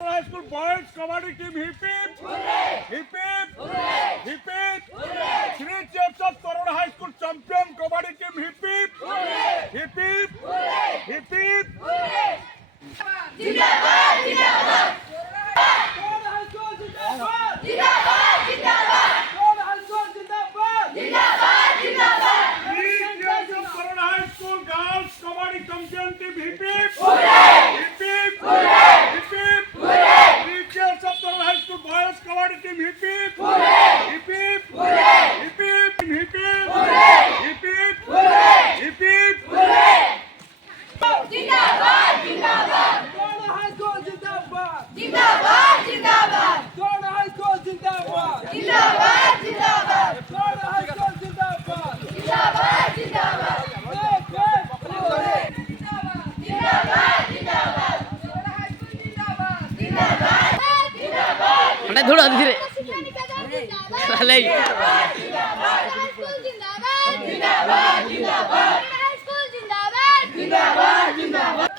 High School boys kabaddi team hip hip hooray, hip hip hooray, hip hip hooray. Three chiefs of Torona High School champion kabaddi team hip hip hooray, hip hip hooray, hip hip hooray. Zindabad, zindabad. Torona High School zindabad, zindabad, zindabad. Torona High School zindabad, zindabad, zindabad. Three chiefs of Torona High School girls kabaddi champion team hip hip hooray, hip hip hooray, hip hip hooray. Three chiefs of Torona High School boys kabaddi team hip hip hooray, hip hip hooray, hip hip hip hip hooray, hip hip hooray, hip hip hooray. Zindabad, zindabad. Torona High School zindabad, zindabad, zindabad. Torona High School zindabad, zindabad, zindabad. Torona High School zindabad, zindabad, zindabad. Hip hip hooray, zindabad, zindabad, zindabad. Torona High School zindabad, zindabad, zindabad. अरे थोड़ा धीरे चले जिंदाबाद जिंदाबाद जिंदाबाद जिंदाबाद जिंदाबाद जिंदाबाद